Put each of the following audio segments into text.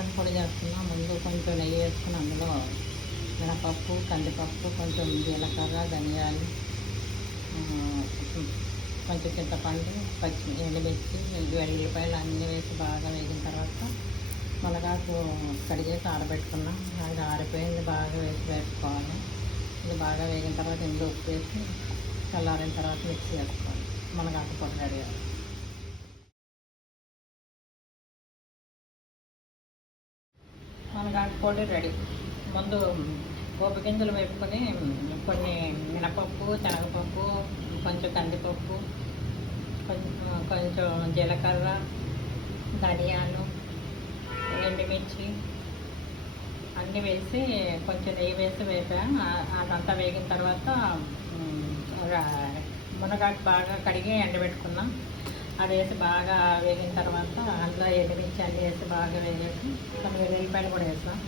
మునగాకు పొడి చేస్తున్నా. ముందు కొంచెం నెయ్యి వేసుకుని అందులో మినపప్పు, కందిపప్పు, కొంచెం జీలకర్ర, ధనియాలు, కొంచెం చింతపండు, ఎండుమిర్చి, వెల్లుల్లిపాయలు అన్నీ వేసి బాగా వేగిన తర్వాత మునగాకు కడిగేసి ఆరబెట్టుకున్నాం. అది ఆరిపోయింది, బాగా వేసుకోవాలి. ఇది బాగా వేగిన తర్వాత ఇందులో ఉప్పు వేసి చల్లారిన తర్వాత మిక్సీ వేసుకోవాలి. మునగాకు పొడి రెడీ. మునగాకు పొడి రెడీ. ముందు పోపు గింజలు వేపుకొని కొన్ని మినపప్పు, శనగపప్పు, కొంచెం కందిపప్పు, కొంచెం జీలకర్ర, ధనియాలు, ఎండుమిర్చి అన్నీ వేసి కొంచెం నెయ్యి వేసి వేపా. అదంతా వేగిన తర్వాత మునగాకు బాగా కడిగి ఎండబెట్టుకున్నాం. అది వేసి బాగా వేగిన తర్వాత అందులో ఎండుమిర్చి అన్నీ వేసి బాగా వేగేసి కొన్ని వెల్లుల్లిపాయలు కూడా వేస్తాం.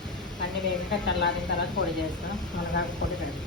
అన్నీ వేగితే చల్లారిన తర్వాత పొడి చేస్తాం. మునగాకు పొడి రెడీ.